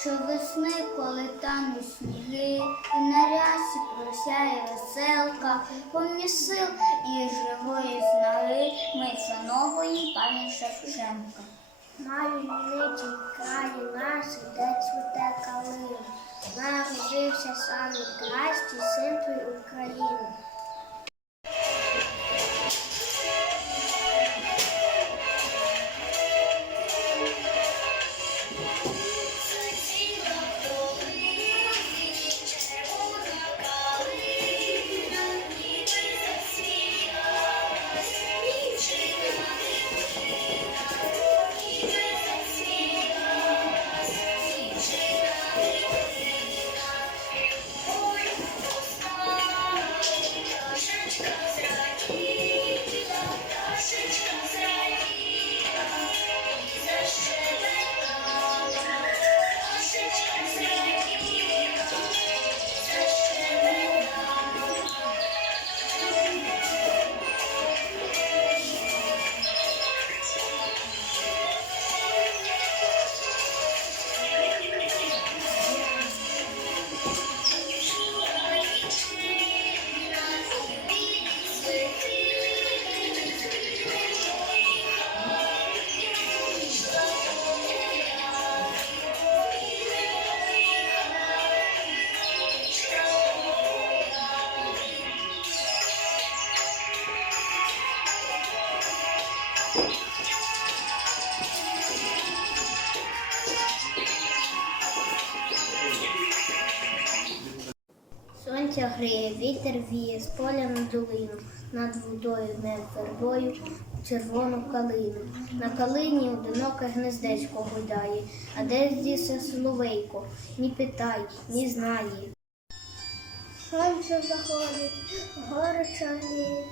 що весни, коли тануть сніги, і на рясі просяє веселка, поміж сил і живої снаги, ми вшановуємо пам'ять Шевченка. Мальовничий краї наші, де цвіте калина. Народився самий кращий син твій України. Сонця гріє, вітер віє з поля на долину, над водою, над вербою, червону калину. На калині одиноке гнездечко гойдає, а де здіся соловейко, ні питай, ні знає. Сонце заходить, гори чорніє,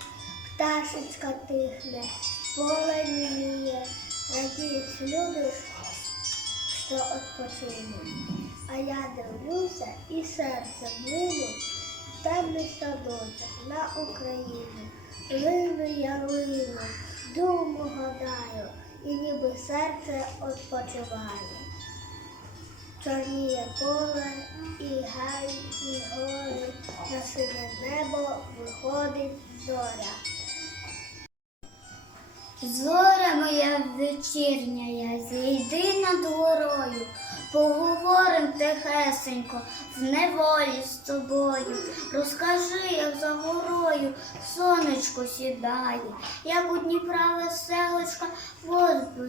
пташечка тихне, поле німіє, радіють люди, що відпочинуть. А я дивлюся і серце блину, темний садочок на Україну. Лину я лину, думу гадаю, і ніби серце відпочиває. Чорніє поле, і гай, і гори, на синє небо виходить зоря. Зоря моя вечірня, зійди над горою, тихесенько в неволі з тобою. Розкажи, як за горою сонечко сідає, як у Дніпра веселочка воду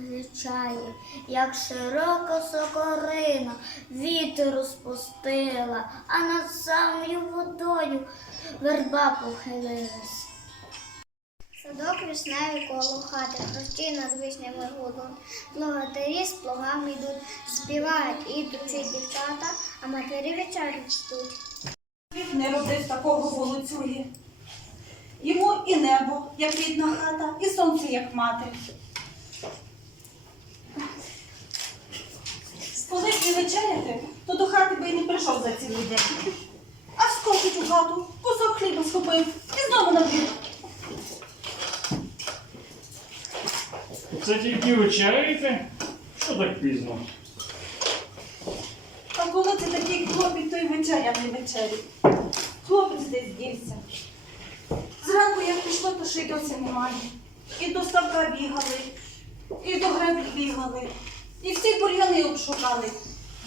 як широка сокорина вітер розпустила, а над самою водою верба похилилась. Садок вишневий коло хати, хрущі над вишнями гудуть. Плугатирі з плугами йдуть, співають і ідучі дівчата, а матері вечерять ждуть. Не роди з такого волоцюги. Йому і небо, як рідна хата, і сонце, як мати. Сполить не вечеряти, то до хати би й не прийшов за цілий день. А скочить у хату, кусок хліба схопив і знову на Це тільки вечеряєте? Що так пізно? А коли це такий хлопець, то й вечеря не вечері. Хлопець десь дівся. Зранку як пішло, то ще й досі немає. І до ставка бігали, і до греблі бігали, і всі бур'яни обшукали.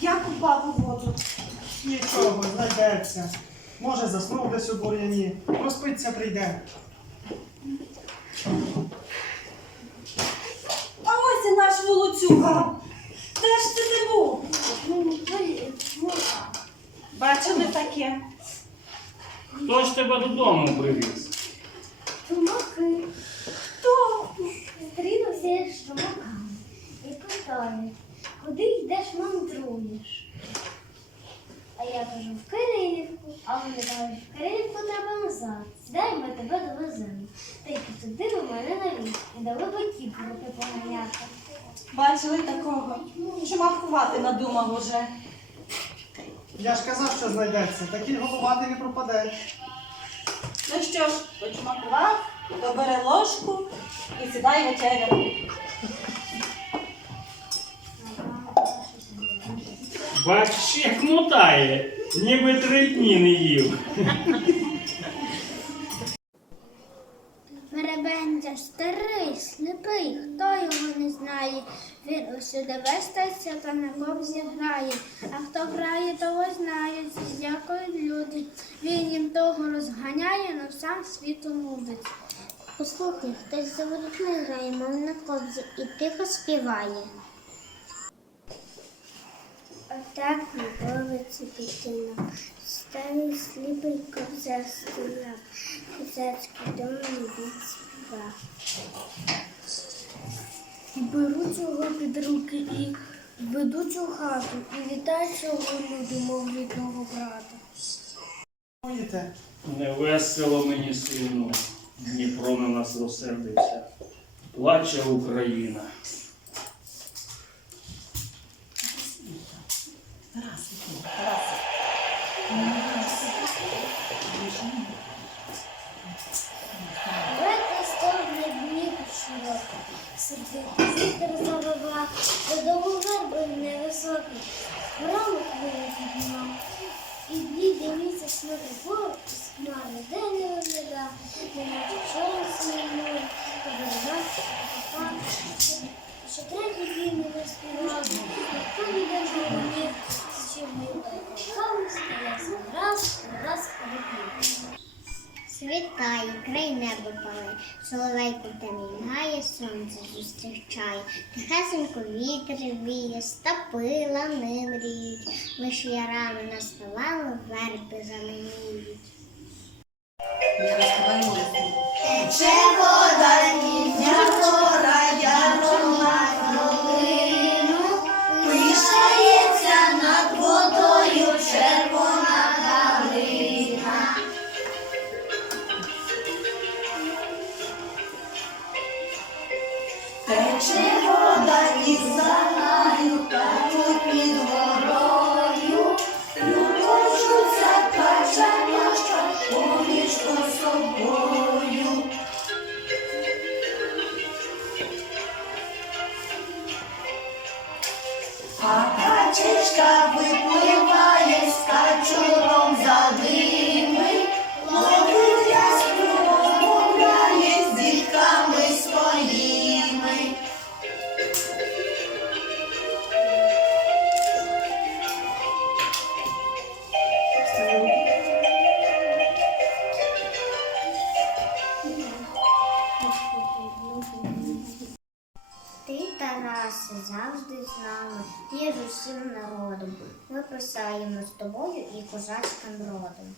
Як упав у воду. Нічого, знайдеться. Може, заснув десь у бур'яні, проспиться прийде. Волоцюга. Де ж ти не був? Бачили таке? Хто ж тебе додому привіз? Чумаки. Хто? Зустрінувся з чумаками і питають, куди йдеш мандруєш? А я кажу, в Кирилівку, а вони кажуть, в Кирилівку треба назад. Сідай, ми тебе довеземо. Та й туди до мене на вік і дали батьків руки поганяти. Бачили такого? Чумакувати надумав уже. Я ж казав, що знайдеться, такий головати не пропаде. Ну що ж, почмакував, то бере ложку і сідає вечеряти. Бачиш, як мотає, ніби три дні не їв. Меребендя старий, сліпий, хто його не знає. Він усюди вестається та на кобзі грає. А хто грає, того знають, дякують люди. Він їм того розганяє, но сам світу нудить. Послухай, хтось за воротьми грає, мов на кобзі, і тихо співає. Отак любовиться дитина, старий сліпий кобзар стояв, козацький дом не відспівав. Беруть його під руки і ведуть у хату, і вітають його люди, мов рідного брата. Невесело мені, сину, Дніпро на нас розсердився. Плаче Україна. Місяць прибор, з хмари день не вигляда, неначе вчора смійнує, побережав, попав. Що третій дні не розпівав, ніхто не держав мені, з чим перекохались, та я побігли. Світає, край небо пале, соловейку темі гає, сонце зустрічає, тихесенько вітер віє, стопи лани мріють, лиш ярами наставали, верби заленіють. Тече вода, Тарасе, завжди з нами, є з усім народом. Ми писаємо з тобою і козацьким родом.